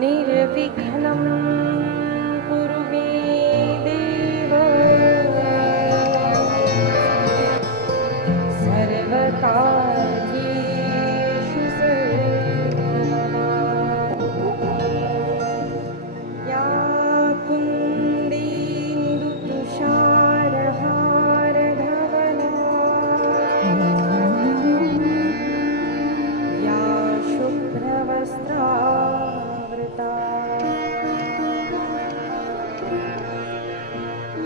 निर्विघ्नं कुरु मे देव सर्वकार्येषु सर्वदा। या कुन्देन्दुतुषारहारधवला या शुभ्रवस्त्रावृता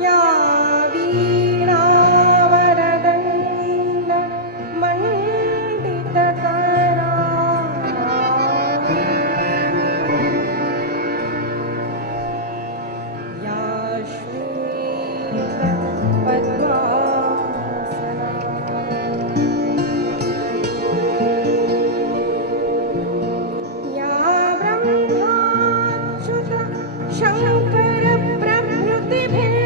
या वीणावरदण्डमण्डितकरा या श्वेतपद्मासना या ब्रह्माच्युत शङ्करप्रभृतिभिः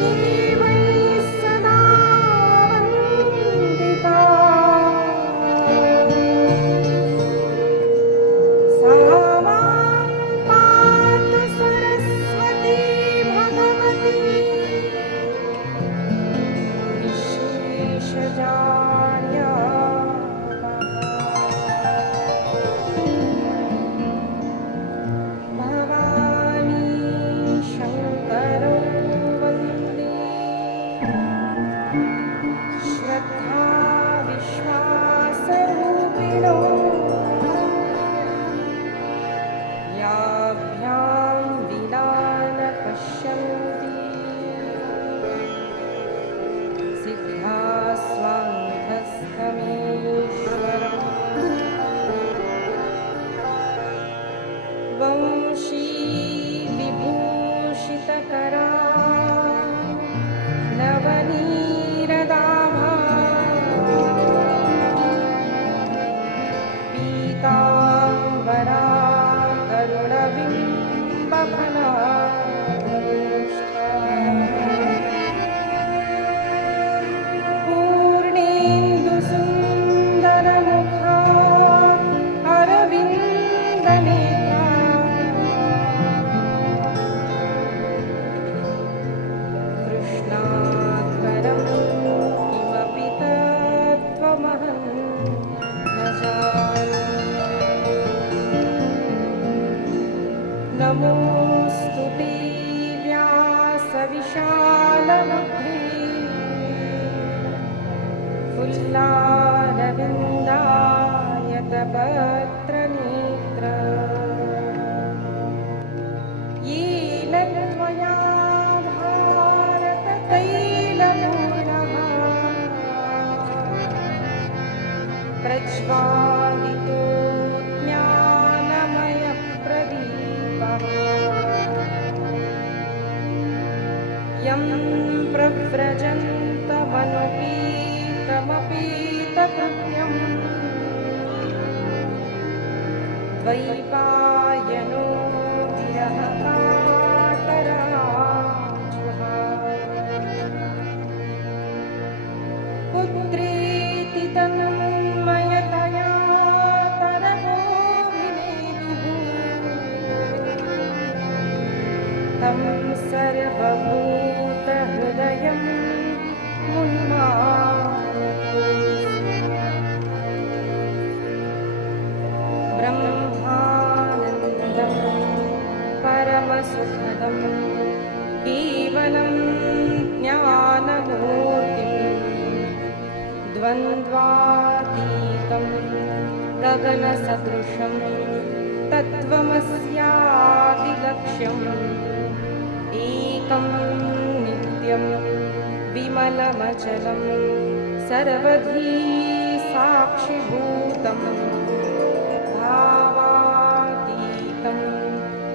देवैः सदा वन्दिता सा मां पातु सरस्वती भगवती भवानी शङ्करो वन्दे श्रद्धा विश्वासरूपिणो याभ्यां विना न पश्यन्ति सिद्धा स्वाङ्गस्थमेश्वरम् वंशी विभूषितकरा नवनीरदाभा पीताम्बरा करुणबिम्बफला पूर्णेन्दुसुन्दरमुखा अरविन्दनेत्रा कृष्णात्परं किमपि तत्त्वमहं न जाने। नमोऽस्तु ते व्यासविशालबुद्धे फुल्लारविन्दायतपत्रनेत्र येन त्वया भारततैलपूर्णः प्रज्वालितो ज्ञानमयप्रदीपः यं प्रव्रजन्तमनुपीतमपीतकृत्यम् द्वैपायनो विरहकातराजुहाव पुत्रेति तन्मयतया तरवोऽभिनेदुः तं सर्वभूतहृदयं ब्रह्मानन्दं परमसुखदं केवलं ज्ञानमूर्तिं द्वन्द्वातीतं गगनसदृशं तत्त्वमस्यादिलक्ष्यम् एकं नित्यं विमलमचलं सर्वधी साक्षिभूतं भावातीतं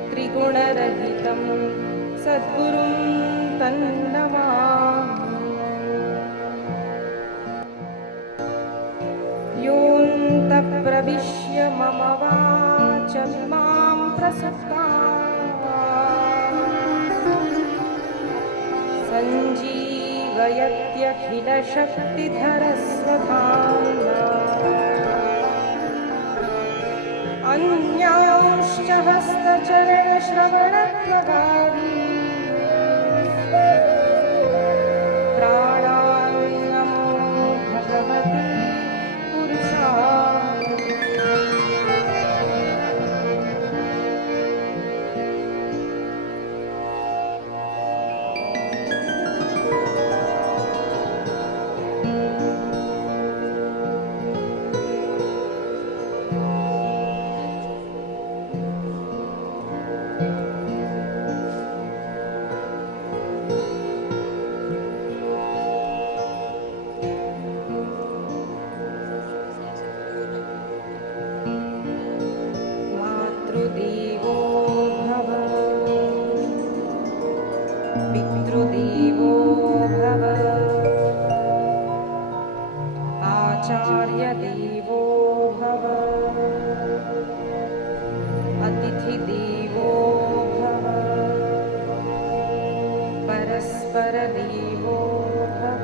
त्रिगुणरहितं सद्गुरुं तन्नमामि। योऽन्तः प्रविश्य मम वाचमिमां प्रसक्ताः सञ्जीवयत्यखिलशक्तिधरस्वधाम्ना चरण श्रवणत्वगादि प्राणान् नमो भगवते पुरुषाय मातृदेवो भव पितृदेवो भव आचार्यदेवो भव अतिथिदेवो भव परस्परदेवो भव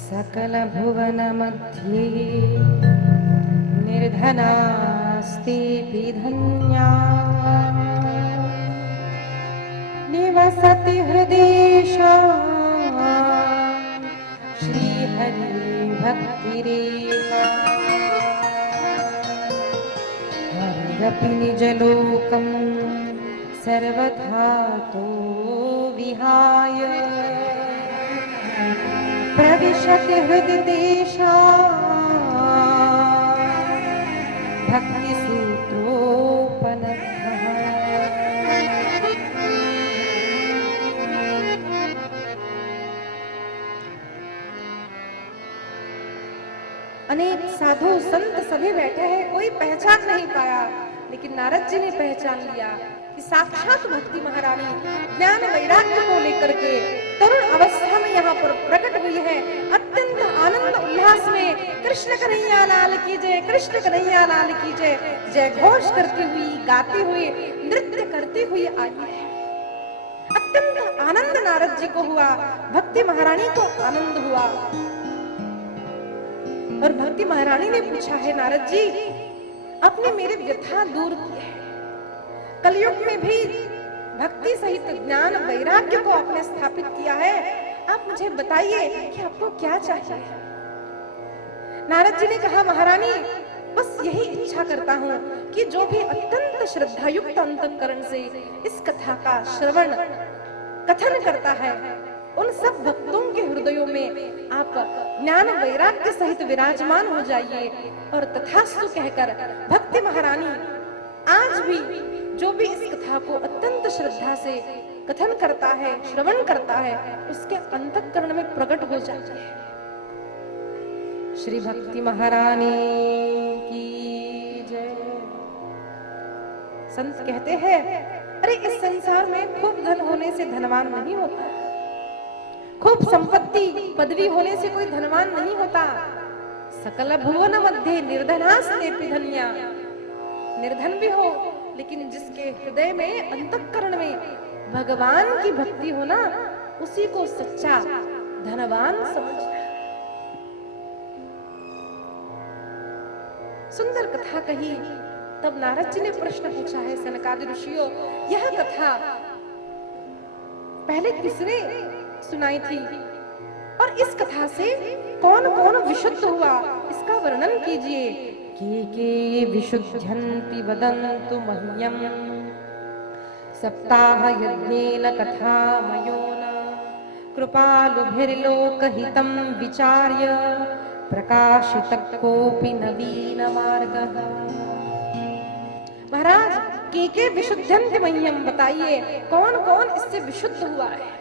सकलभुवनमध्ये निर्धनास्तेऽपि धन्या निवसति हृदेशा श्रीहरि भक्तिरेका हरिरपि निजलोकं सर्वथा तो विहाय प्रविशति हृदिदेशा भक्तिसूत्रोपनद्धः अनेक साधु संत सभी बैठे हैं, कोई पहचान नहीं पाया, लेकिन नारद जी ने पहचान लिया कि साक्षात भक्ति महारानी ज्ञान वैराग्य को लेकर के तरुण अवस्था में यहाँ पर प्रकट हुई है। अत्यंत आनंद उल्लास में कृष्ण कन्हैया लाल की जय, कृष्ण कन्हैया लाल की जय जय घोष करती हुई, गाती हुई, नृत्य करती हुई आई है। अत्यंत आनंद नारद जी को हुआ, भक्ति महारानी को आनंद हुआ। और भक्ति महारानी ने पूछा है, नारद जी आपने मेरे व्यथा दूर की है, कलयुग में भी भक्ति सहित ज्ञान वैराग्य को आपने स्थापित किया है, आप मुझे बताइए कि आपको क्या चाहिए। नारद जी ने कहा, महारानी बस यही इच्छा करता हूँ कि जो भी अत्यंत श्रद्धायुक्त अंतःकरण से इस कथा का श्रवण कथन करता है, उन सब भक्तों के हृदयों में आप ज्ञान वैराग्य सहित विराजमान हो जाइए। और तथास्तु कहकर भक्ति महारानी आज भी जो भी इस कथा को अत्यंत श्रद्धा से कथन करता है, श्रवण करता है, उसके अंतःकरण में प्रकट हो जाती है। श्री भक्ति महारानी की जय। संत कहते हैं, अरे इस संसार में खूब धन होने से धनवान नहीं होता, खूब संपत्ति पदवी होने से कोई धनवान नहीं होता। सकल भुवन मध्य निर्धनास्तेऽपि धन्या, निर्धन भी हो लेकिन जिसके हृदय में अंतःकरण में भगवान की भक्ति हो ना, उसी को सच्चा धनवान समझना। सुंदर कथा कही। तब नारद जी ने प्रश्न पूछा है, सनकादि ऋषियों यह कथा पहले किसने सुनाई थी और इस कथा से कौन कौन विशुद्ध हुआ, इसका वर्णन कीजिए। के विशुद्ध्यन्ति वदन्तु मह्यं सप्ताह यज्ञेन कथामयोन कृपालुभिर्लोकहितं विचार्य प्रकाशितः कोऽपि नवीन मार्गः। महाराज के विशुद्ध्यन्ति मह्यं, बताइए कौन कौन इससे विशुद्ध हुआ है।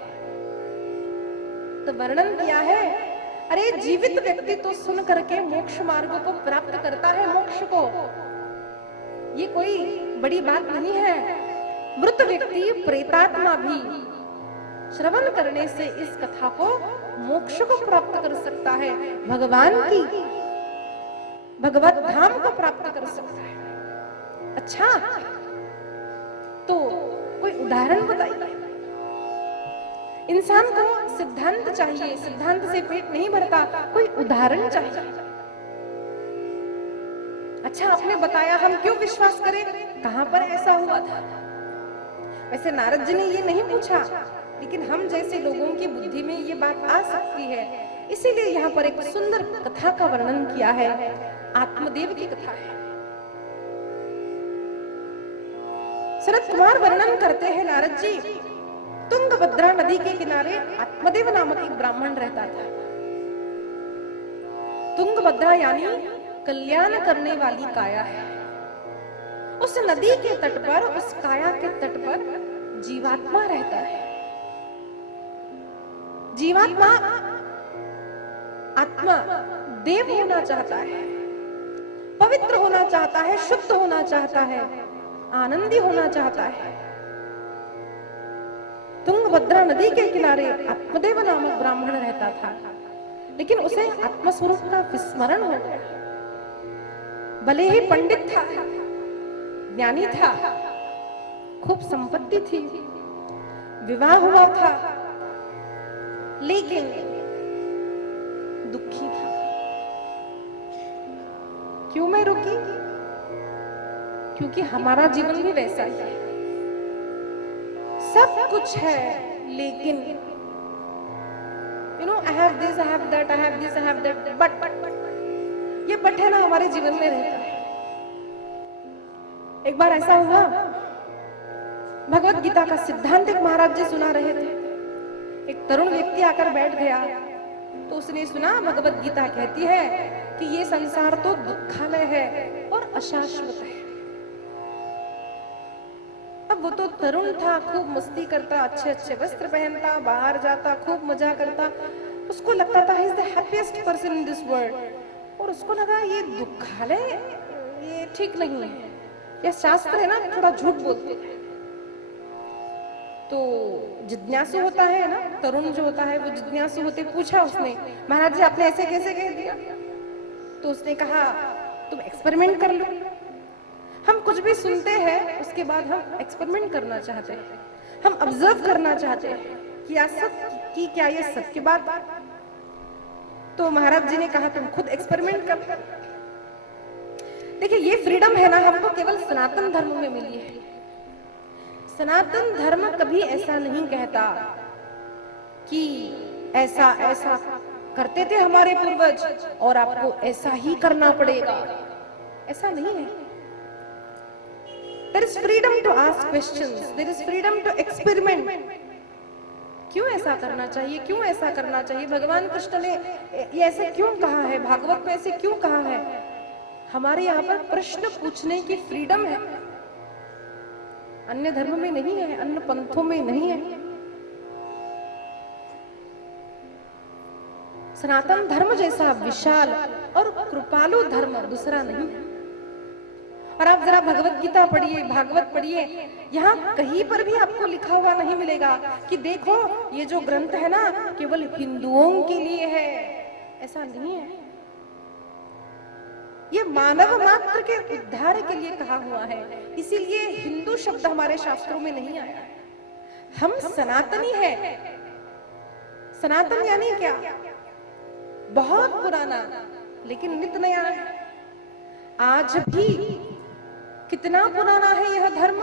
तो वर्णन किया है, अरे जीवित व्यक्ति तो सुन करके मोक्ष मार्ग को प्राप्त करता है, मोक्ष को, ये कोई बड़ी बात नहीं है। मृत व्यक्ति प्रेतात्मा भी श्रवण करने से इस कथा को मोक्ष को प्राप्त कर सकता है, भगवान की भगवत धाम को प्राप्त कर सकता है। अच्छा, तो कोई उदाहरण बताइए। इंसान को सिद्धांत चाहिए, सिद्धांत से पेट नहीं भरता, कोई उदाहरण चाहिए। अच्छा आपने बताया, हम क्यों विश्वास करें? कहां पर ऐसा हुआ था? वैसे नारद जी ने ये नहीं पूछा, लेकिन हम जैसे लोगों की बुद्धि में ये बात आ सकती है, इसीलिए यहाँ पर एक सुंदर कथा का वर्णन किया है। आत्मदेव की कथा है। शरद कुमार वर्णन करते हैं, नारद जी, तुंगभद्रा नदी के किनारे आत्मदेव नामक एक ब्राह्मण रहता था। तुंगभद्रा यानी कल्याण करने वाली काया है। उस नदी के तट पर, उस काया के तट पर जीवात्मा रहता है। जीवात्मा आत्मा देव होना चाहता है, पवित्र होना चाहता है, शुद्ध होना चाहता है, आनंदी होना चाहता है। तुंगभद्रा नदी के किनारे आत्मदेव नामक ब्राह्मण रहता था, लेकिन उसे आत्मस्वरूप का विस्मरण हो गया। भले ही पंडित था, ज्ञानी था, खूब संपत्ति थी, विवाह हुआ था, लेकिन दुखी था। क्यों मैं रुकी? क्योंकि हमारा जीवन भी वैसा ही है। सब कुछ है, लेकिन I have this, I have that, I have this, I have that, but ये बट है ना हमारे जीवन में रहता है। एक बार ऐसा हुआ, भगवत गीता का सिद्धांत एक महाराज जी सुना रहे थे। एक तरुण व्यक्ति आकर बैठ गया, तो उसने सुना भगवत गीता कहती है कि ये संसार तो दुखालय है और अशाश्वत है। अब वो तो तरुण था, खूब मस्ती करता, अच्छे अच्छे वस्त्र पहनता, बाहर जाता, खूब मजा करता। उसको लगता था he is the happiest person in this world. और उसको लगा ये दुखालय, ये ठीक नहीं है, ये शास्त्र है ना थोड़ा झूठ बोलते हैं। तो जिज्ञासु होता है ना, तरुण जो होता है वो जिज्ञासु होते, पूछा उसने, महाराज जी आपने ऐसे कैसे कह दिया? तो उसने कहा तुम एक्सपेरिमेंट कर लो। हम कुछ भी सुनते हैं, उसके बाद हम एक्सपेरिमेंट करना चाहते हैं, हम ऑब्जर्व करना चाहते हैं कि क्या ये सत्य बात? तो महाराज जी ने कहा तुम खुद एक्सपेरिमेंट कर। देखिए ये फ्रीडम है ना, हमको केवल सनातन धर्म में मिली है। सनातन धर्म कभी ऐसा नहीं कहता कि ऐसा ऐसा करते थे हमारे पूर्वज और आपको ऐसा ही करना पड़ेगा, ऐसा नहीं है। There is freedom to ask questions, there is freedom to experiment. क्यों ऐसा करना चाहिए, क्यों ऐसा करना चाहिए? भगवान कृष्ण ने ये ऐसे क्यों कहा है, भागवत में ऐसे क्यों कहा है? हमारे यहाँ पर प्रश्न पूछने की फ्रीडम है, अन्य धर्म में नहीं है, अन्य पंथों में नहीं है। सनातन धर्म जैसा विशाल और कृपालु धर्म दूसरा नहीं है। और आप जरा भगवत गीता पढ़िए, भागवत पढ़िए, यहाँ कहीं पर भी आपको लिखा हुआ नहीं मिलेगा कि देखो ये जो ग्रंथ है ना केवल हिंदुओं के लिए है, ऐसा नहीं है। ये मानव मात्र के उद्धार के लिए कहा हुआ है, इसीलिए हिंदू शब्द हमारे शास्त्रों में नहीं आया। हम सनातनी है। सनातन यानी क्या? बहुत पुराना लेकिन नित नया है। आज भी कितना पुराना है यह धर्म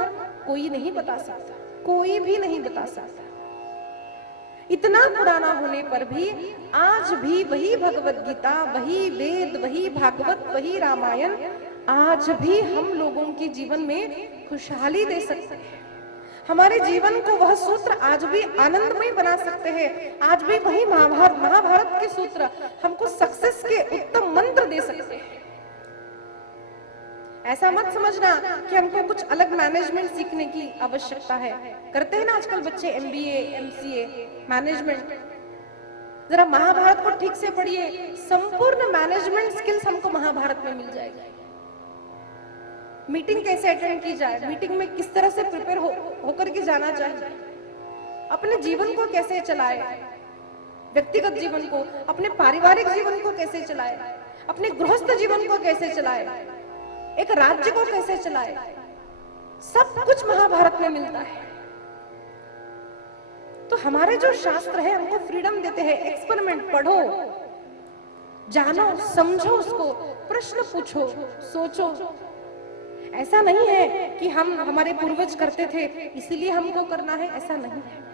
कोई नहीं बता सकता, कोई भी नहीं बता सकता। इतना पुराना होने पर भी आज भी वही भगवत गीता, वही वेद, वही भागवत, वही रामायण आज भी हम लोगों के जीवन में खुशहाली दे सकते हैं। हमारे जीवन को वह सूत्र आज भी आनंदमय बना सकते हैं। आज भी वही महाभारत के सूत्र हमको सक्सेस के उत्तम मंत्र दे सकते हैं। ऐसा मत समझना कि हमको कुछ अलग मैनेजमेंट सीखने की आवश्यकता है। करते हैं ना आजकल बच्चे MBA, MCA, मैनेजमेंट। जरा महाभारत को ठीक से पढ़िए, संपूर्ण मैनेजमेंट स्किल्स हमको महाभारत में मिल जाएगी। मीटिंग कैसे अटेंड की जाए, मीटिंग में किस तरह से प्रिपेयर होकर के जाना चाहिए, अपने जीवन को कैसे चलाए, व्यक्तिगत जीवन को, अपने पारिवारिक जीवन को कैसे चलाए, अपने गृहस्थ जीवन को कैसे चलाए, एक राज्य को कैसे चलाए, सब कुछ महाभारत में मिलता है। तो हमारे जो शास्त्र है हमको फ्रीडम देते हैं, एक्सपेरिमेंट पढ़ो, जानो, समझो, उसको प्रश्न पूछो, सोचो। ऐसा नहीं है कि हम हमारे पूर्वज करते थे इसीलिए हमको करना है, ऐसा नहीं है।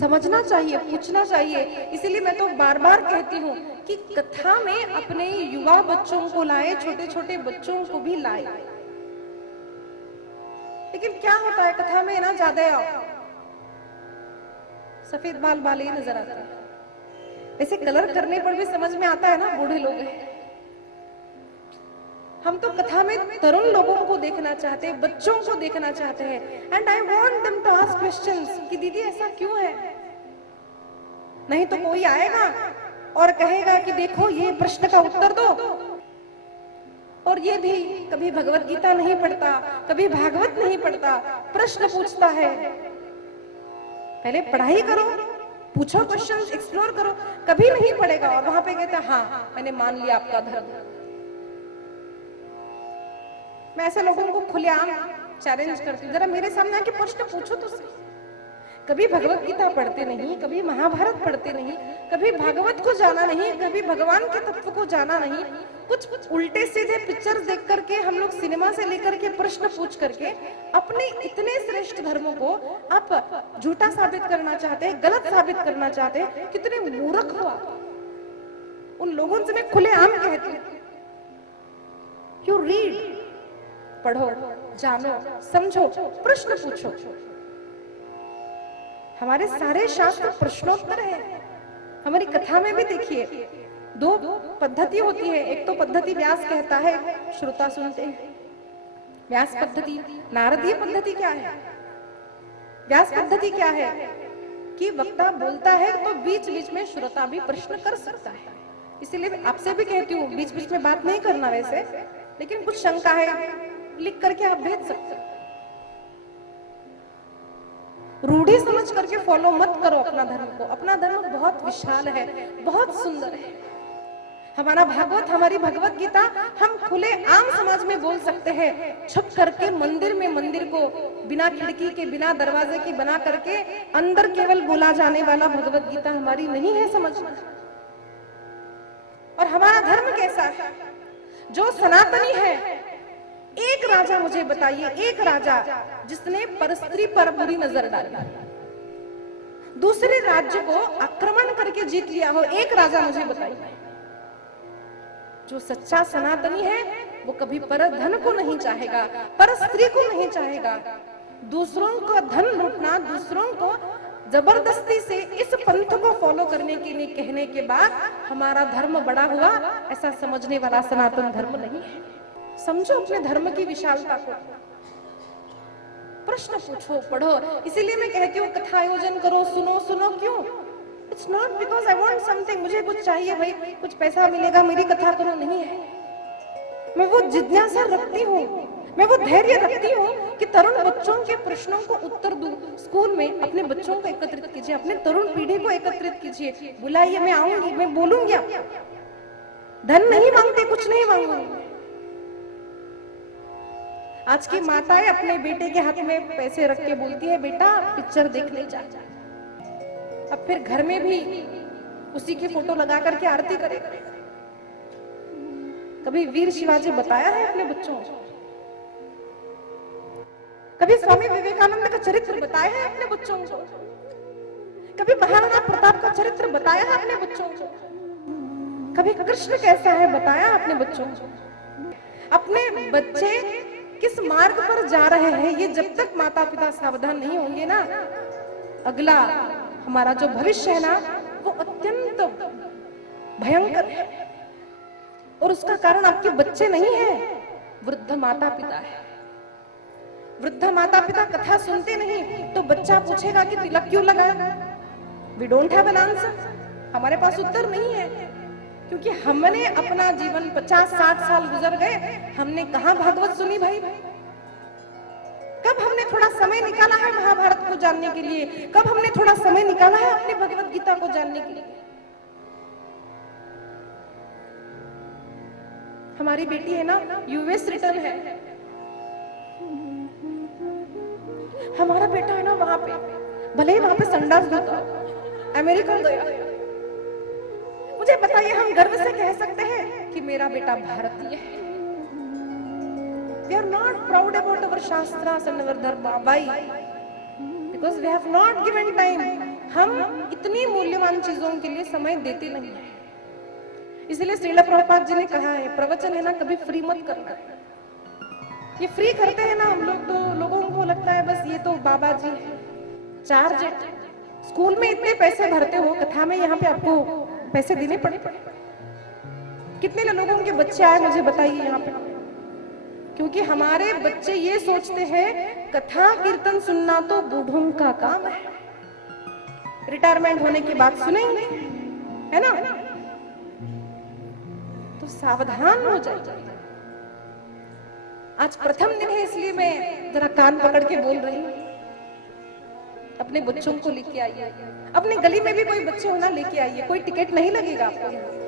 समझना चाहिए, पूछना चाहिए। इसीलिए मैं तो बार बार कहती हूँ कि कथा में अपने युवा बच्चों को लाए, छोटे छोटे बच्चों को भी लाए। लेकिन क्या होता है कथा में ना, ज्यादा सफेद बाल बाल ही नजर आते हैं। ऐसे कलर करने पर भी समझ में आता है ना, बूढ़े लोग हैं। हम तो कथा में तरुण लोगों को देखना चाहते हैं, बच्चों को देखना चाहते हैं। And I want them to ask questions कि दीदी ऐसा क्यों है। नहीं तो कोई आएगा और कहेगा कि देखो ये प्रश्न का उत्तर दो, और ये भी कभी भगवत गीता नहीं पढ़ता, कभी भागवत नहीं पढ़ता, प्रश्न पूछता है। पहले पढ़ाई करो, पूछो क्वेश्चंस, एक्सप्लोर करो। कभी नहीं पढ़ेगा और वहां पे कहता हाँ मैंने मान लिया आपका धर्म। मैं ऐसे लोगों को खुलेआम चैलेंज करती हूँ, जरा मेरे सामने आके प्रश्न पूछो तो सही। कभी भगवत गीता पढ़ते नहीं, कभी महाभारत पढ़ते नहीं, कभी भागवत को जाना नहीं, कभी भगवान के तत्व को जाना नहीं। कुछ उल्टे सीधे पिक्चर्स देख करके, हम लोग सिनेमा से लेकर के प्रश्न पूछ करके अपने इतने श्रेष्ठ धर्मों को आप झूठा साबित करना चाहते हैं, गलत साबित करना चाहते हैं। कितने मूर्ख हो आप। उन लोगों से मैं खुलेआम कहती हूँ, यू रीड, पढ़ो, जानो, समझो, प्रश्न पूछो। हमारे सारे शास्त्र प्रश्नोत्तर है। हमारी कथा में भी देखिए दो पद्धति होती है। एक तो पद्धति व्यास कहता है, श्रोता सुनते हैं, व्यास पद्धति। नारदीय पद्धति क्या है? व्यास पद्धति क्या है कि वक्ता बोलता है तो बीच बीच में श्रोता भी प्रश्न कर सकता है। इसीलिए आपसे भी कहती हूँ बीच बीच में बात नहीं करना वैसे, लेकिन कुछ शंका है लिख करके आप भेज सकते हैं। रूढ़ी समझ करके फॉलो मत करो अपना धर्म को। अपना धर्म बहुत विशाल है, बहुत सुंदर है। हमारा भागवत, हमारी भगवत गीता हम खुले आम समाज में बोल सकते हैं। छुप करके मंदिर में, मंदिर को बिना खिड़की के, बिना दरवाजे के बना करके अंदर केवल बोला जाने वाला भगवत गीता हमारी नहीं है समझना। और हमारा धर्म कैसा है जो सनातनी है? एक राजा मुझे बताइए, एक राजा जिसने परस्त्री पर बुरी नजर डाली, दूसरे राज्य को आक्रमण करके जीत लिया हो, एक राजा मुझे बताइए। जो सच्चा सनातनी है वो कभी पर धन को नहीं चाहेगा, पर स्त्री को नहीं चाहेगा। दूसरों को धन लूटना, दूसरों को जबरदस्ती से इस पंथ को फॉलो करने के लिए कहने के बाद हमारा धर्म बड़ा हुआ, ऐसा समझने वाला सनातन धर्म नहीं है। समझो अपने धर्म की विशालता को, प्रश्न पूछो, पढ़ो। इसीलिए मैं कहती हूँ कथा आयोजन करो, सुनो। सुनो क्यों? It's not because I want something, मुझे कुछ चाहिए भाई, कुछ पैसा मिलेगा मेरी कथा करो, नहीं है। मैं वो जिज्ञासा रखती हूँ, मैं वो धैर्य रखती हूँ कि तरुण बच्चों के प्रश्नों को उत्तर दूं। स्कूल में अपने बच्चों को एकत्रित कीजिए, अपने तरुण पीढ़ी को एकत्रित कीजिए, बुलाइए, मैं आऊंगी, मैं बोलूंगी। धन नहीं मांगते, कुछ नहीं मांगूंगी। आज की माताएं अपने बेटे के हाथ में पैसे रख के बोलती है बेटा पिक्चर देखने जा। अब फिर घर में भी उसी की फोटो लगा करके आरती करेगा। कभी वीर शिवाजी बताया है अपने बच्चों को? कभी स्वामी विवेकानंद का चरित्र बताया है अपने बच्चों को? कभी महाराणा प्रताप का चरित्र बताया है अपने बच्चों को? कभी कृष्ण कैसा है बताया अपने बच्चों को? अपने बच्चे किस मार्ग पर जा रहे हैं ये जब तक माता पिता सावधान नहीं होंगे ना, अगला हमारा जो भविष्य है ना वो अत्यंत भयंकर है। और उसका कारण आपके बच्चे नहीं है, वृद्ध माता पिता है। वृद्ध माता पिता कथा सुनते नहीं तो बच्चा पूछेगा कि तिलक क्यों लगाया? We don't have an answer, हमारे पास उत्तर नहीं है। क्योंकि हमने अपना जीवन 50-60 साल गुजर गए, हमने कहां भागवत सुनी भाई? कब हमने थोड़ा समय निकाला है महाभारत को जानने के लिए? कब हमने थोड़ा समय निकाला है अपनी भगवत गीता को जानने के लिए? हमारी बेटी है ना, यूएस रिटर्न है, हमारा बेटा है ना वहां पे, भले ही वहां पे संडास धोता, अमेरिका गया। मुझे बताइए, हम गर्व से कह सकते हैं कि मेरा बेटा भारतीय है? We are not proud about our shastras and our dharma. Why? Because we have not given time. हम इतनी मूल्यवान चीजों के लिए समय देते नहीं है। इसलिए श्रील प्रभुपाद जी ने कहा है, प्रवचन है ना कभी फ्री मत करना। ये फ्री करते हैं ना हम लोग, तो लोगों को लगता है बस ये तो बाबा जी है। चार्ज स्कूल में इतने पैसे भरते हो, कथा में यहाँ पे आपको पैसे देने पड़े। कितने लोगों के बच्चे आए मुझे बताइए यहाँ पे? क्योंकि हमारे बच्चे ये सोचते हैं कथा कीर्तन सुनना तो बूढ़ों का काम है, रिटायरमेंट होने के बाद सुनेंगे, है ना? तो सावधान हो जाइए। आज प्रथम दिन है, इसलिए मैं जरा कान पकड़ के बोल रही हूँ। अपने बच्चों को लेके आइए, अपने गली में भी कोई बच्चे होना लेके आइए, कोई टिकट नहीं लगेगा आपको यहाँ।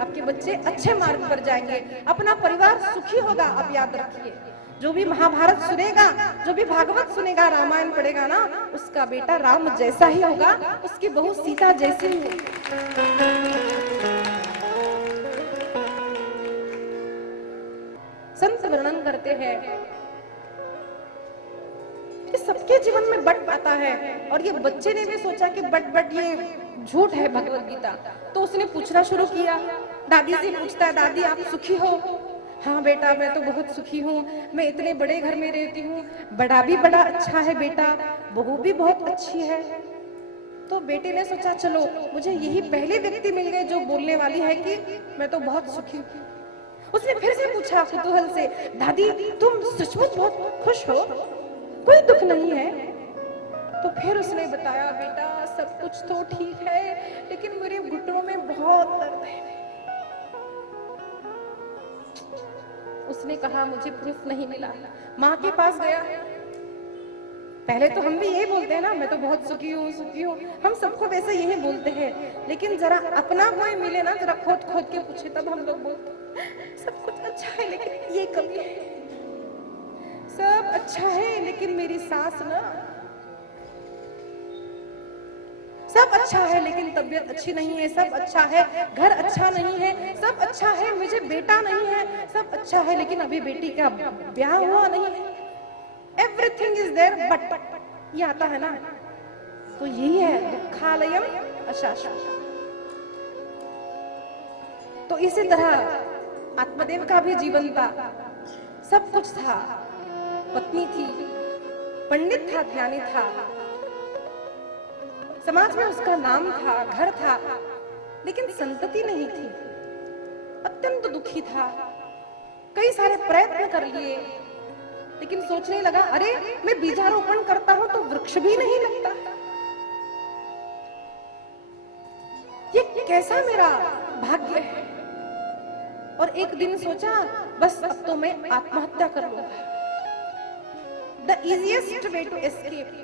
आपके बच्चे अच्छे मार्ग पर जाएंगे, अपना परिवार सुखी होगा। आप याद रखिए, जो भी महाभारत सुनेगा, जो भी भागवत सुनेगा, रामायण पढ़ेगा ना, उसका बेटा राम जैसा ही होगा, उसकी बहू सीता जैसी ही होगी। संत वर्णन करते हैं कि सबके जीवन में बट आता है, और ये बच्चे ने भी सोचा कि बट ये झूठ है भगवत गीता। तो उसने पूछना शुरू किया, दादी से पूछता है, दादी आप सुखी हो? हाँ बेटा मैं तो बहुत सुखी हूँ, मैं इतने बड़े घर में रहती हूँ, बड़ा भी बड़ा अच्छा है बेटा, बहू भी बहुत अच्छी है। तो बेटे ने सोचा चलो मुझे यही पहले व्यक्ति मिल गए जो बोलने वाली है कि मैं तो बहुत सुखी हूँ। उसने फिर से पूछा कुतूहल से, दादी तुम सचमुच बहुत खुश हो, कोई दुख नहीं है? तो फिर उसने बताया, बेटा सब कुछ तो ठीक है, लेकिन मेरे घुटनों में बहुत दर्द है। उसने कहा मुझे प्रूफ नहीं मिला। माँ के पास गया। पहले तो हम भी यही बोलते हैं ना, मैं तो बहुत सुखी हूँ सुखी हूँ, हम सबको वैसे यही बोलते हैं। लेकिन जरा अपना कोई मिले ना, जरा खोद खोद के पूछे, तब हम लोग बोलते सब कुछ अच्छा है लेकिन ये कमी है, सब अच्छा है लेकिन मेरी सास ना, सब अच्छा है लेकिन तबीयत अच्छी नहीं है, सब अच्छा है घर अच्छा नहीं है, सब अच्छा है मुझे बेटा नहीं है, सब अच्छा है लेकिन अभी बेटी का ब्याह हुआ नहीं है। एवरीथिंग इज देयर बट ये आता है ना, तो यही है दुखालयम अशाश्वत। तो इसी तरह आत्मदेव का भी जीवन था, सब कुछ था, पत्नी थी, पंडित था, ज्ञानी था, समाज में उसका नाम था, घर था, लेकिन संतति नहीं थी। अत्यंत दुखी था, कई सारे प्रयत्न कर लिए, लेकिन सोचने लगा अरे मैं बीजारोपण करता हूं तो वृक्ष भी नहीं लगता, ये कैसा मेरा भाग्य है। और एक दिन सोचा बस अब तो मैं आत्महत्या कर लूंगा, the easiest way to escape.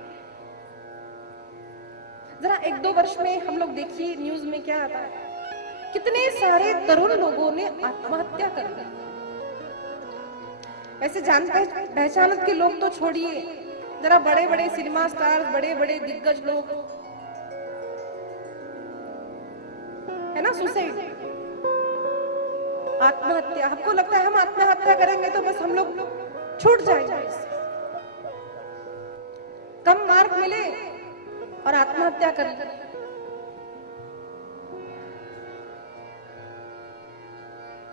जरा 1-2 वर्ष में हम लोग देखिए न्यूज में क्या आता है, कितने सारे तरुण लोगों ने आत्महत्या कर ली। ऐसे जान पहचान के लोग तो छोड़िए, जरा बड़े बड़े सिनेमा स्टार, बड़े बड़े दिग्गज लोग, है ना, सुसाइड, आत्महत्या। आपको लगता है हम आत्महत्या करेंगे तो बस हम लोग छूट जाएंगे, कम मार्क मिले और आत्महत्या कर ली।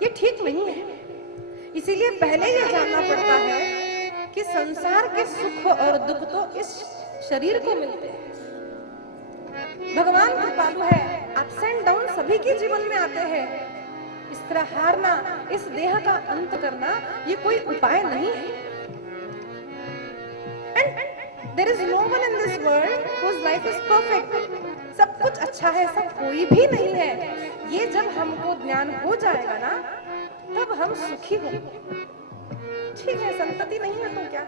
ये ठीक नहीं है। इसीलिए पहले ये जानना पड़ता है कि संसार के सुख और दुख तो इस शरीर को मिलते हैं। भगवान कृपालु है, अप्स एंड डाउन सभी के जीवन में आते हैं। इस तरह हारना, इस देह का अंत करना, ये कोई उपाय नहीं है। There is no one in this world whose life is perfect. सब कुछ अच्छा है, सब कोई भी नहीं है। ये जब हमको ज्ञान हो जाएगा ना, तब हम सुखी होंगे। ठीक है, संतति नहीं है तो क्या,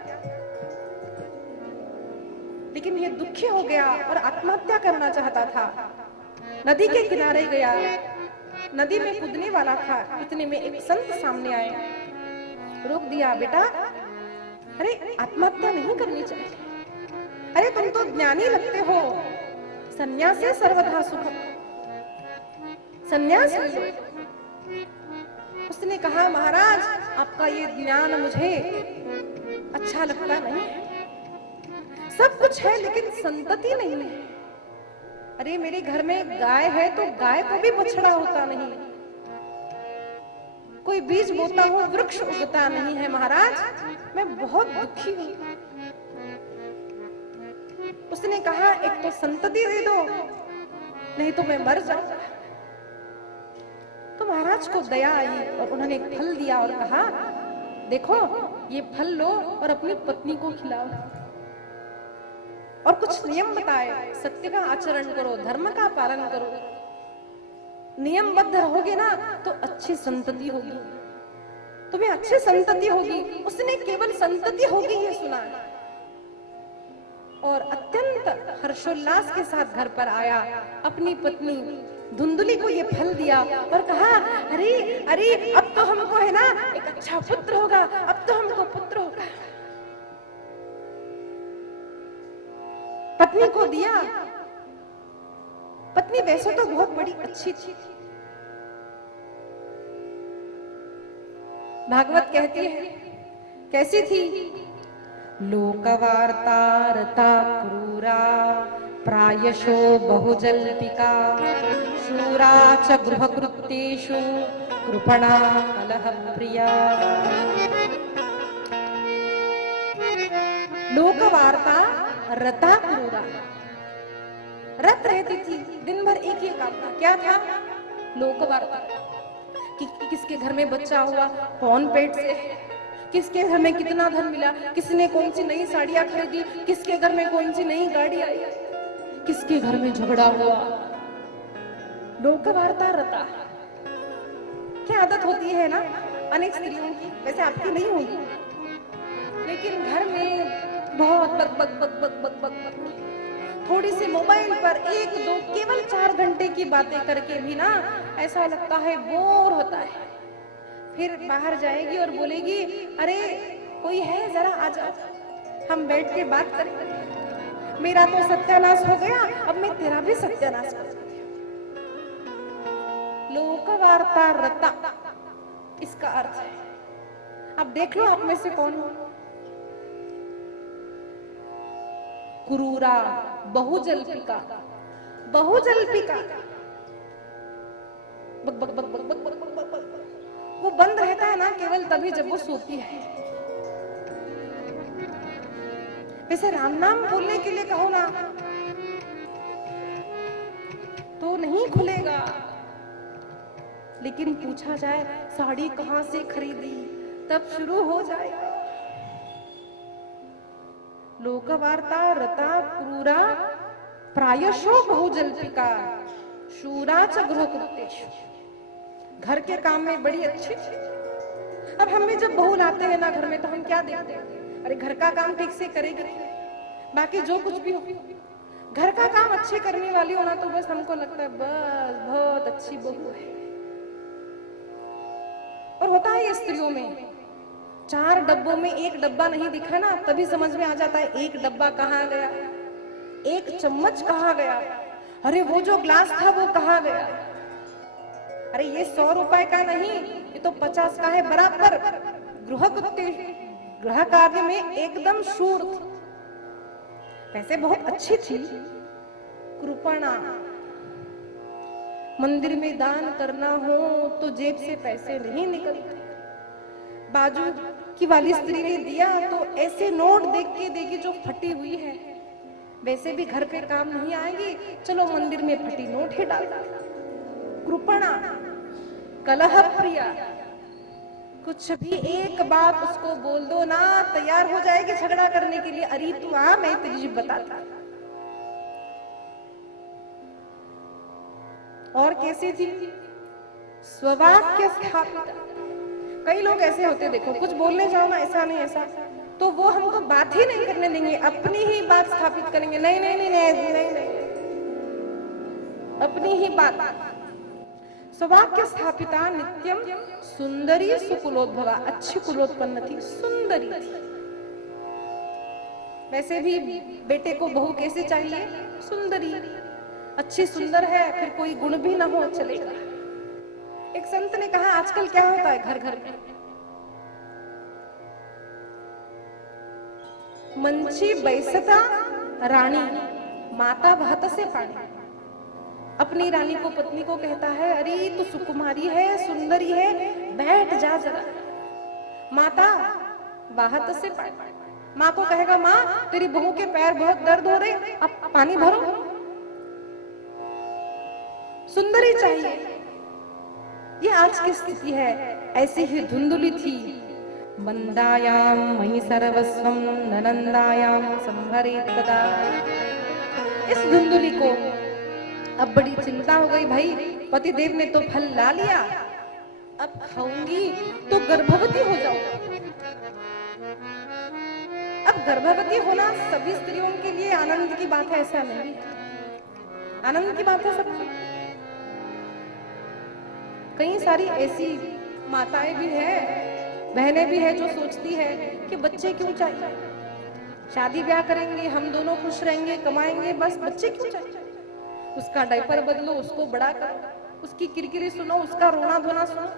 लेकिन ये दुखी हो गया और आत्महत्या करना चाहता था। नदी के किनारे गया, नदी में कूदने वाला था, इतने में एक संत सामने आए, रोक दिया, बेटा अरे आत्महत्या नहीं करनी चाहिए, अरे तुम तो ज्ञानी लगते हो, संन्यासे सर्वथा सुखम, संन्यास ले लो। उसने कहा महाराज आपका ये ज्ञान मुझे अच्छा लगता नहीं, सब कुछ है लेकिन संतति नहीं है। अरे मेरे घर में गाय है तो गाय को भी बछड़ा होता नहीं, कोई बीज बोता हो वृक्ष उगता नहीं है महाराज, मैं बहुत दुखी हूं। उसने कहा एक तो संतति दे दो नहीं तो मैं मर जाऊंगा। तो महाराज को दया आई और उन्होंने एक फल दिया और कहा देखो ये फल लो और अपनी पत्नी को खिलाओ, और कुछ नियम बताए, सत्य का आचरण करो, धर्म का पालन करो, नियमबद्ध रहोगे ना तो अच्छी संतति होगी, तुम्हें अच्छी संतति होगी। उसने केवल संतति होगी ये सुना और अत्यंत हर्षोल्लास के साथ घर पर आया, अपनी पत्नी धुंधुली को ये फल दिया और कहा अरे अरे अब तो हमको है ना एक अच्छा पुत्र होगा, अब तो हमको पुत्र होगा। पत्नी को दिया, पत्नी वैसे तो बहुत बड़ी अच्छी थी। भागवत कहती है कैसी थी, लोकवार्तारता क्रूरा प्रायशो बहुजल्पिका शूरा च गृहकृत्येषु कृपणा कलहप्रिया। लोकवार्ता रता क्रूरा, रत रहती थी, दिन भर एक ही काम था, क्या था, लोकवार्ता, कि किसके घर में बच्चा हुआ, कौन पेट से, किसके घर में कितना धन मिला, किसने कौन सी नई साड़ियां खरीदी, किसके घर में कौन सी नई गाड़ी आई, किसके घर में झगड़ा हुआ। लोकवार्ता रता, क्या आदत होती है ना अनेक स्त्रियों की, वैसे आपकी नहीं होगी, लेकिन घर में बहुत बक बक बक बक बक बक बक, थोड़ी सी मोबाइल पर एक दो केवल 4 घंटे की बातें करके भी ना ऐसा लगता है बोर होता है। फिर बाहर जाएगी और बोलेगी अरे कोई है जरा आ जाओ, हम बैठ के बात करें, मेरा तो सत्यानाश हो गया, अब मैं तेरा भी सत्यानाश कर सकती हूँ। लोकवार्ता रता इसका अर्थ है। अब देख लो आप में से कौन हो। क्रूरा, बहुजल्पिका, बहुजल्पिका, बक बक बक बक बक बक बक बक बक, वो बंद रहता है ना केवल तभी जब वो सोती है। वैसे राम नाम बोलने के लिए कहो ना तो नहीं खुलेगा, लेकिन पूछा जाए साड़ी कहां से खरीदी तब शुरू हो जाएगा। लोकवार्ता रता क्रूरा प्रायशो बहुजल्पिका शूरा च गृहकृत्येषु, घर के काम में बड़ी अच्छी थी। अब हम भी जब बहू लाते हैं ना घर में तो हम क्या देखते हैं, अरे घर का काम ठीक से करेगी, बाकी जो कुछ भी हो, घर का काम अच्छे करने वाली होना तो बस हमको लगता है बस बहुत अच्छी बहू है। और होता है ये स्त्रियों में, 4 डब्बों में एक डब्बा नहीं दिखा ना तभी समझ में आ जाता है एक डब्बा कहाँ गया, एक चम्मच कहाँ गया, अरे वो जो ग्लास था वो कहाँ गया, अरे ये 100 रुपए का नहीं ये तो 50 का है बराबर। गृह कार्य में एकदम शूर थी, वैसे बहुत अच्छी थी। कृपणा, मंदिर में दान करना हो तो जेब से पैसे नहीं निकलते, बाजू की वाली स्त्री ने दिया तो ऐसे नोट देख के देगी जो फटी हुई है, वैसे भी घर पे काम नहीं आएगी, चलो मंदिर में फटी नोट ही डाल। कृपणा, कलह प्रिया, कुछ भी एक बात उसको बोल दो ना तैयार हो जाएगी झगड़ा करने के लिए, अरे तू आ मैं तुझे बताता। और कैसी थी, स्ववाक्य स्थापित। कई लोग ऐसे होते देखो, कुछ बोलने जाओ ना ऐसा नहीं ऐसा, तो वो हमको बात ही नहीं करने देंगे, अपनी ही बात स्थापित करेंगे, नहीं नहीं नहीं नहीं नहीं, नहीं। अपनी ही बात। स्ववाक्य स्थापिता नित्यम सुंदरी सुकुलोद्भवा, अच्छी कुलोत्पन्न थी, सुंदरी थी। वैसे भी बेटे को बहू कैसे चाहिए? सुंदरी, अच्छी सुंदर है, फिर कोई गुण भी ना हो चलेगा। एक संत ने कहा आजकल क्या होता है घर घर में, मंची बैसता रानी माता बहत से पानी। अपनी रानी को, पत्नी को कहता है, अरे तू सुकुमारी है, सुंदरी है, बैठ जा जरा। माता बाहत से पानी। माँ को कहेगा, माँ तेरी बहू के पैर बहुत दर्द हो रहे, अब पानी भरो। सुंदरी चाहिए। ये आज की स्थिति है। ऐसी ही धुंधुली थी। मंदायाम मयि सर्वस्वम ननंदायाम संभरेत तदा। इस धुंधुली को अब बड़ी चिंता हो गई, भाई पति देव ने तो फल ला लिया, अब खाऊंगी तो गर्भवती हो जाऊंगी। अब गर्भवती होना सभी स्त्रियों के लिए आनंद की बात है, ऐसा नहीं। आनंद की बात है सबकी। कई सारी ऐसी माताएं भी हैं, बहनें भी हैं जो सोचती है कि बच्चे क्यों चाहिए, शादी ब्याह करेंगे, हम दोनों खुश रहेंगे, कमाएंगे, बस बच्चे क्यों चाहिए। उसका डायपर बदलो, उसको बड़ा करो, उसकी किरकिरी सुनो, उसका रोना धोना सुनो।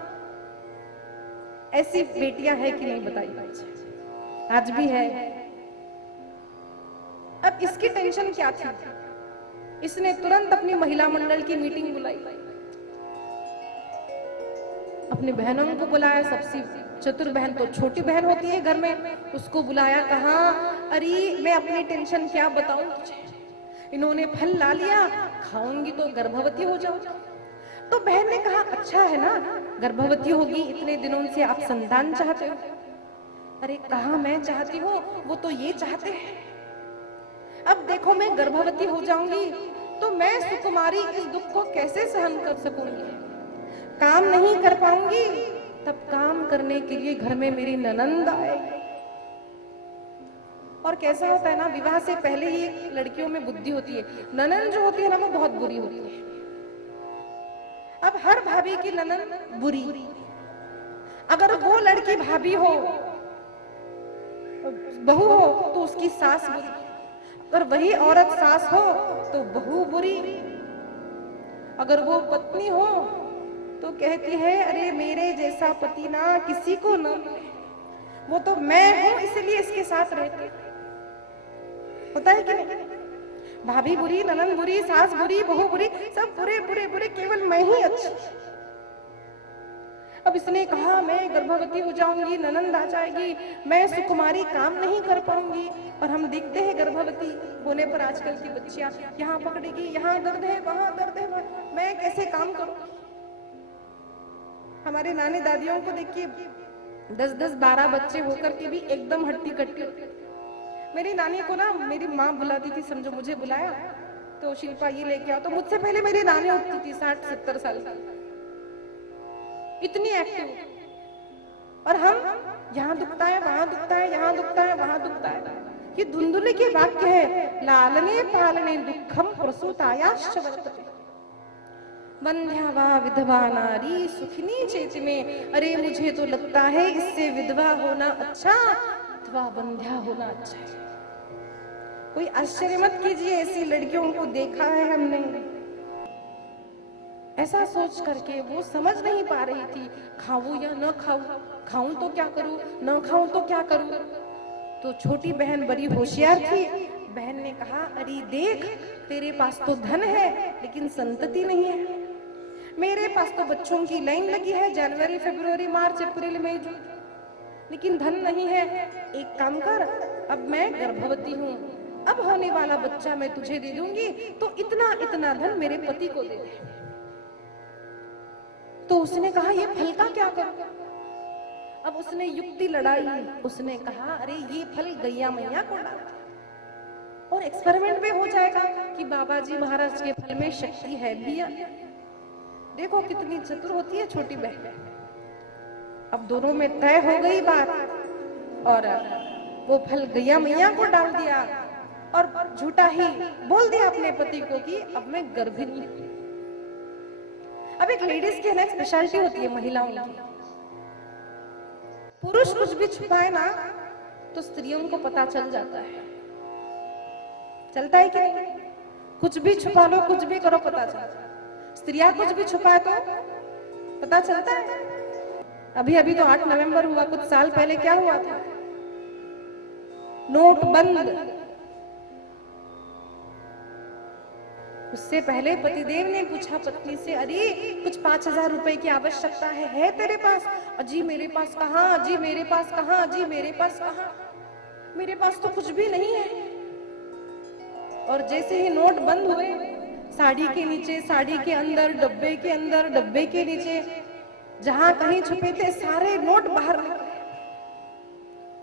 ऐसी बेटियां हैं कि नहीं बताइए, आज भी है। अब इसकी टेंशन क्या थी, इसने तुरंत अपनी महिला मंडल की मीटिंग बुलाई, अपनी बहनों को बुलाया। सबसे चतुर बहन तो छोटी बहन होती है घर में, उसको बुलाया। कहा, अरे मैं अपनी टेंशन क्या बताऊं तुझे, इन्होंने फल ला लिया, खाऊंगी तो गर्भवती हो जाऊंगी। तो बहन ने कहा, अच्छा है ना, गर्भवती होगी, इतने दिनों से आप संतान चाहते हो। अरे कहा मैं चाहती हूँ, वो तो ये चाहते हैं। अब देखो मैं गर्भवती हो जाऊंगी तो मैं सुकुमारी इस दुख को कैसे सहन कर सकूंगी, काम नहीं कर पाऊंगी। तब काम करने के लिए घर में मेरी ननंद आए। और कैसा होता है ना, विवाह से पहले ही लड़कियों में बुद्धि होती है, ननंद जो होती है ना वो बहुत बुरी होती है। अब हर भाभी की ननंद बुरी, अगर वो लड़की भाभी हो, बहू हो तो उसकी सास बुरी, अगर वही औरत सास हो तो बहू बुरी, अगर वो पत्नी हो तो कहती है, अरे मेरे जैसा पति ना किसी को न मिले, वो तो मैं हूं इसलिए इसके साथ रहती। होता है कि नहीं? भाभी बुरी, ननंद बुरी, सास बुरी, बहू बुरी, सब बुरे बुरे बुरे, केवल मैं ही अच्छी। अब इसने कहा, मैं गर्भवती हो जाऊंगी, ननंद आ जाएगी, मैं सुकुमारी काम नहीं कर पाऊंगी। और हम देखते हैं गर्भवती होने पर आजकल की बच्चियां, यहाँ पकड़ेगी, यहाँ दर्द है, वहां दर्द है, मैं कैसे काम करूं। हमारे नानी दादियों को देखिए, 10-10, 12 बच्चे होकर के भी एकदम हट्टी कट्टी। मेरी नानी को ना मेरी माँ बुलाती थी, समझो मुझे बुलाया तो शिल्पा ये लेके आओ, तो मुझसे पहले मेरी नानी उठती थी, 60-70 साल की, इतनी एक्टिव। और हम यहाँ दुखता है, वहां दुखता है, यहाँ दुखता है, वहां दुखता है। ये धुंधुले के वाक्य है, लालने पालने दुखम प्रसूतायाश्च वर्तते, बंध्या वा विधवा नारी सुखिनी चेत में। अरे मुझे तो लगता है इससे विधवा होना अच्छा अथवा बंध्या होना अच्छा है। कोई आश्चर्य मत कीजिए, ऐसी लड़कियों को देखा है हमने। ऐसा सोच करके वो समझ नहीं पा रही थी, खाऊं या न खाऊं, खाऊं तो क्या करूं, न खाऊं तो क्या करूं। तो छोटी बहन बड़ी होशियार थी। बहन ने कहा, अरे देख, तेरे पास तो धन है लेकिन संतति नहीं है, मेरे पास तो बच्चों की लाइन लगी है, जनवरी, फरवरी, मार्च, अप्रैल, मई, जून, लेकिन धन नहीं है। एक काम कर, अब मैं गर्भवती हूँ, अब होने वाला बच्चा मैं तुझे दे दूंगी, तो इतना इतना धन मेरे पति को दे दे। तो उसने कहा, ये फल का क्या करूं। अब उसने युक्ति लड़ाई, उसने कहा, अरे ये फल गैया मैया को डाल दे और एक्सपेरिमेंट में हो जाएगा कि बाबा जी महाराज के फल में शक्ति है भी या। देखो कितनी चतुर होती है छोटी बहन। अब दोनों में तय हो गई बात और वो फल गैया मैया को डाल दिया और झूठा ही बोल दिया अपने पति को कि अब मैं गर्भिणी हूं। अब एक लेडीज की ना स्पेशलिटी होती है महिलाओं की, पुरुष कुछ भी छुपाए ना तो स्त्रियों को पता चल जाता है। चलता है कि नहीं? कुछ भी छुपा लो, कुछ भी करो, पता चलता। स्त्रियां कुछ भी छुपाए तो पता चलता है। अभी अभी तो 8 नवंबर हुआ, कुछ साल पहले क्या हुआ था? नोट बंद। उससे पहले पतिदेव ने पूछा पत्नी से, अरे कुछ 5000 रुपए की आवश्यकता है तेरे पास? अजी मेरे पास कहाँ, अजी मेरे पास कहाँ, अजी मेरे पास कहाँ, मेरे पास तो कुछ भी नहीं है। और जैसे ही नोट बंद हुए, साड़ी के नीचे, साड़ी के अंदर, डब्बे के अंदर, डब्बे के नीचे, जहां कहीं छुपे थे सारे नोट बाहर निकले,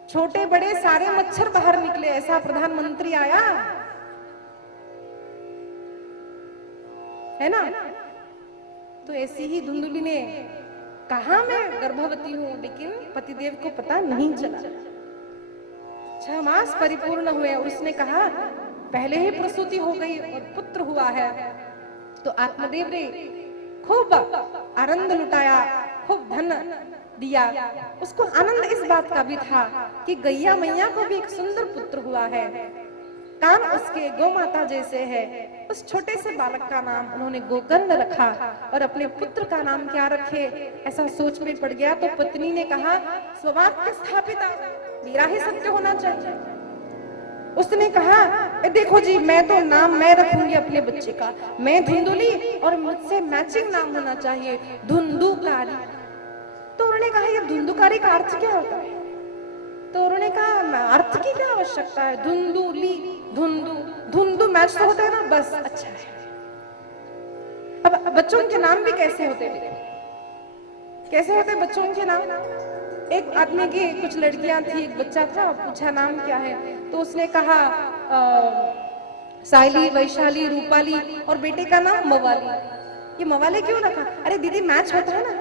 छोटे बड़े सारे मच्छर बाहर निकले। ऐसा प्रधानमंत्री आया है ना? तो ऐसी ही धुंधुली ने कहा मैं गर्भवती हूं, लेकिन पतिदेव को पता नहीं चला। 6 मास परिपूर्ण हुए और उसने कहा पहले ही प्रसूति हो गई और पुत्र हुआ है। तो आत्मदेव ने खूब आनंद लुटाया, खूब धन दिया। उसको आनंद इस बात का भी था कि गैया मैया को भी एक सुंदर पुत्र हुआ है, काम उसके गौ माता जैसे है। उस छोटे से बालक का नाम उन्होंने गोकर्ण रखा और अपने पुत्र का नाम क्या रखे, ऐसा सोच में पड़ गया। तो पत्नी ने कहा स्ववाक्य स्थापिता, मेरा ही सत्य होना चाहिए। उसने कहा देखो जी, मैं तो नाम मैं रखूंगी अपने बच्चे का, मैं धुंधुली, और मुझसे मैचिंग नाम होना चाहिए धुंधुकारी। तो उन्होंने कहा ये धुंधुकारी का अर्थ क्या होता है? तो उन्होंने कहा अर्थ की क्या आवश्यकता है, धुंधुली, धुंधु धुंधु मैच तो होता है ना, बस अच्छा है। अब बच्चों के नाम भी कैसे होते हैं, कैसे होते बच्चों के नाम? एक आदमी की कुछ लड़कियां थी, एक बच्चा था, पूछा नाम क्या है, तो उसने कहा साइली, वैशाली, रूपाली, और बेटे का नाम मवाली। ये मवाली क्यों रखा? अरे दीदी मैच होता है ना,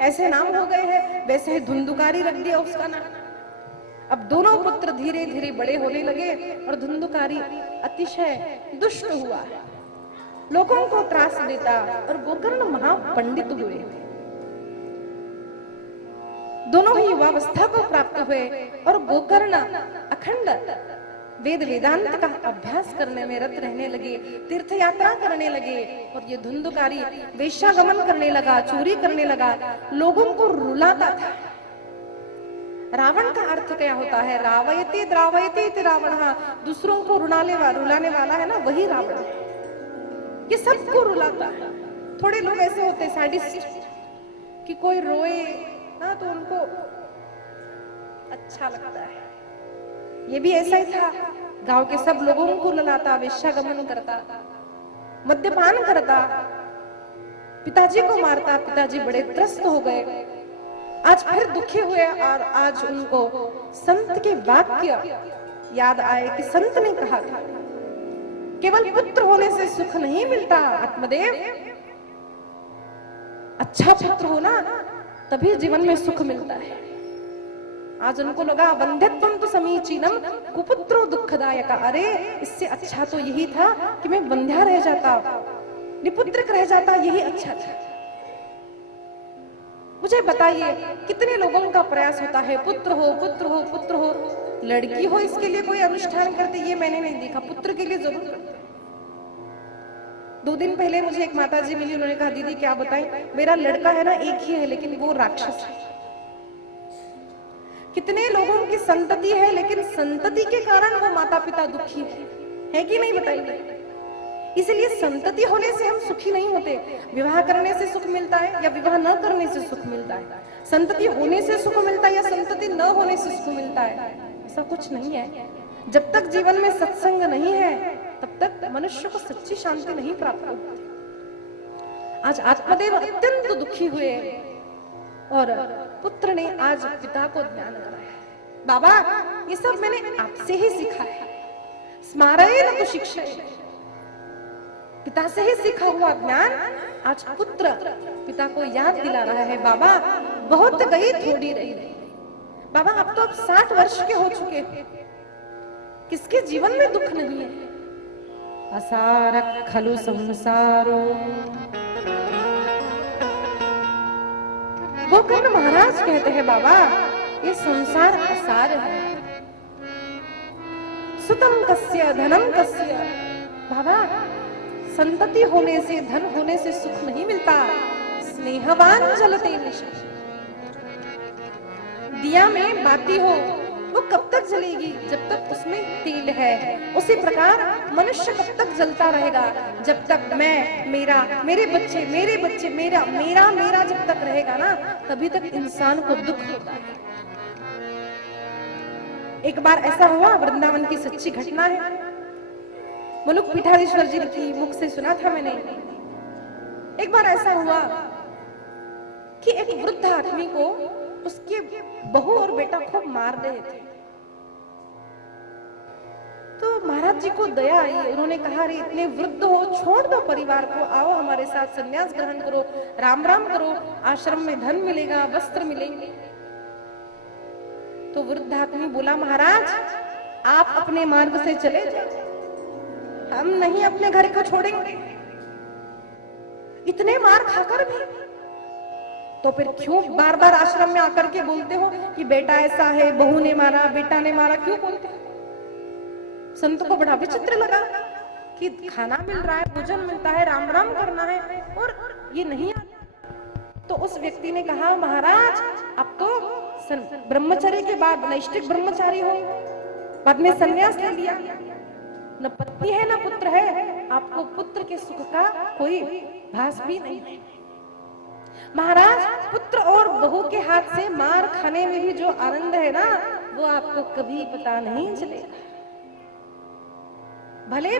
ऐसे नाम हो गए हैं। वैसे ही धुंधुकारी रख दिया उसका नाम। अब दोनों पुत्र धीरे धीरे बड़े होने लगे और धुंधुकारी अतिशय दुष्ट हुआ, लोगों को त्रास देता, और गोकर्ण महापंडित हुए। दोनों ही युवावस्था को प्राप्त हुए और गोकर्ण अखंड वेद वेदांत का अभ्यास करने में रत रहने लगे, तीर्थ यात्रा करने लगे। और ये धुंधुकारी वेश्यागमन करने लगा, चोरी करने लगा, लोगों को रुलाता था। रावण का अर्थ क्या होता है? रावयति द्रावयति रावण, दूसरों को रुलाने वाला है ना, वही रावण है। ये सबको रुलाता है। थोड़े लोग ऐसे होते सैडिस्ट कि कोई रोए ना तो उनको अच्छा लगता है। ये भी ऐसा ही था, गांव के सब लोगों को रुलाता, वेश्यागमन करता, मद्यपान करता, पिताजी को मारता। पिताजी बड़े त्रस्त हो गए, आज फिर दुखी हुए, और आज उनको संत के वाक्य याद आए कि संत ने कहा था केवल पुत्र होने से सुख नहीं मिलता आत्मदेव, अच्छा पुत्र होना तभी जीवन में सुख मिलता है। आज उनको लगा वंध्यत्वं तो समीचीनम कुपुत्रो दुखदायक, अरे इससे अच्छा तो यही था कि मैं वंध्या रह जाता, निपुत्रक रह जाता, यही अच्छा था। मुझे बताइए कितने लोगों का प्रयास होता है पुत्र हो, पुत्र हो, पुत्र हो। लड़की हो इसके लिए कोई अनुष्ठान करते ये मैंने नहीं देखा, पुत्र के लिए जरूर करते। 2 दिन पहले मुझे एक माताजी मिली, उन्होंने कहा दीदी क्या बताएं, मेरा लड़का है ना एक ही है, लेकिन वो राक्षस है। कितने लोगों की संतति है, लेकिन संतति के कारण वो माता पिता दुखी है कि नहीं बताइए? इसलिए संतति होने से हम सुखी नहीं होते। विवाह करने से सुख मिलता है या विवाह न करने से सुख मिलता है? संतति होने से सुख मिलता है या संतति न होने से सुख मिलता है? ऐसा कुछ नहीं है। जब तक जीवन में सत्संग नहीं है तब तक मनुष्य को सच्ची शांति नहीं प्राप्त होती। आज आत्मदेव अत्यंत दुखी हुए और पुत्र ने आज पिता को ज्ञान कराया। बाबा ये सब मैंने आपसे ही सीखा है, स्मारयेन तु शिक्षयेन, पिता से ही सीखा हुआ ज्ञान आज पुत्र पिता को याद दिला रहा है। बाबा बहुत गई थोड़ी रही। बाबा अब तो 60 वर्ष के हो चुके, किसके जीवन में दुख नहीं है? असारक खलु संसारो। गोकर्ण महाराज कहते हैं बाबा ये संसार असार है, सुतम कस्य धनम कस्य। बाबा, संतति होने से, धन होने से सुख नहीं मिलता। स्नेहवान जलते निशा। दिया में बाती हो, वो कब तक जलेगी? जब तक उसमें तेल है। उसी प्रकार मनुष्य कब तक जलता रहेगा? जब तक मैं, मेरा, मेरे बच्चे, मेरा, मेरा, मेरा जब तक रहेगा ना, तभी तक इंसान को दुख होता है। एक बार ऐसा हुआ, वृंदावन की सच्ची घटना है, मुलुक पीठाधीश्वर जी की मुख से सुना था मैंने। एक बार ऐसा हुआ कि एक वृद्ध आदमी को उसके बहू और बेटा खूब मार रहे थे। तो महाराज जी को दया आई। उन्होंने कहा, अरे इतने वृद्ध हो, छोड़ दो परिवार को, आओ हमारे साथ संन्यास ग्रहण करो, राम राम करो, आश्रम में धन मिलेगा, वस्त्र मिलेंगे। तो वृद्ध आदमी बोला, महाराज आप अपने मार्ग से चले जाओ, हम नहीं अपने घर को छोड़ेंगे। इतने मार खाकर भी तो फिर क्यों बार बार आश्रम में आकर के बोलते हो कि बेटा ऐसा है, बहू ने मारा, बेटा ने मारा, क्यों बोलते हो? संत को बड़ा विचित्र लगा कि खाना मिल रहा है, भोजन मिलता है, राम राम करना है और ये नहीं आता। तो उस व्यक्ति ने कहा, महाराज अब तो ब्रह्मचर्य के बाद नैष्ठिक ब्रह्मचारी हो, बाद में संन्यास ले लिया, न पत्नी है न पुत्र है, आपको पुत्र के सुख का कोई भास भी नहीं है। महाराज, पुत्र और बहू के हाथ से मार खाने में भी जो आनंद है ना, वो आपको कभी पता नहीं चलेगा। भले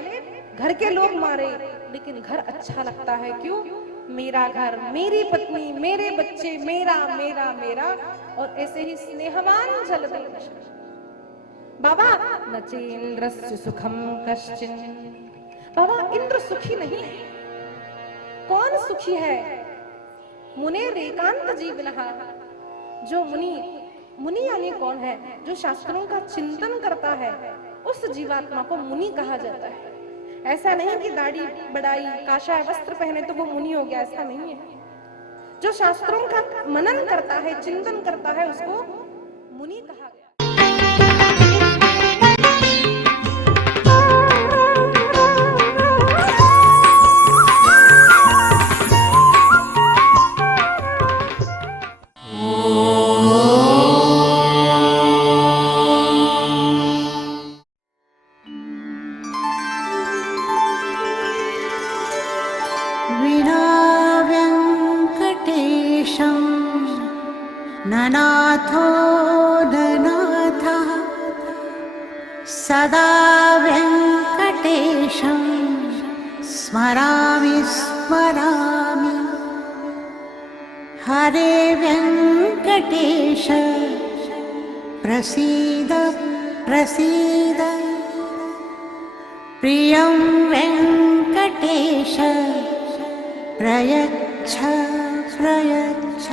घर के लोग मारे, लेकिन घर अच्छा लगता है। क्यों? मेरा घर, मेरी पत्नी, मेरे बच्चे, मेरा मेरा मेरा। और ऐसे ही स्नेहवान जलते। बाबा, नचेन्द्रस्य सुखम कश्चिन। बाबा, इंद्र सुखी नहीं है। कौन सुखी है? मुनेर एकांत जीवनः। जो मुनि यानी कौन है? जो शास्त्रों का चिंतन करता है, उस जीवात्मा को मुनि कहा जाता है। ऐसा नहीं कि दाढ़ी बढ़ाई, काषाय वस्त्र पहने तो वो मुनि हो गया, ऐसा नहीं है। जो शास्त्रों का मनन करता है, चिंतन करता है, उसको मुनि कहा गया। ननाथो ननाथः सदा वेङ्कटेशं स्मरामि स्मरामि। हरे वेङ्कटेश प्रसीद प्रसीद। प्रियं वेङ्कटेश प्रयच्छ प्रयच्छ।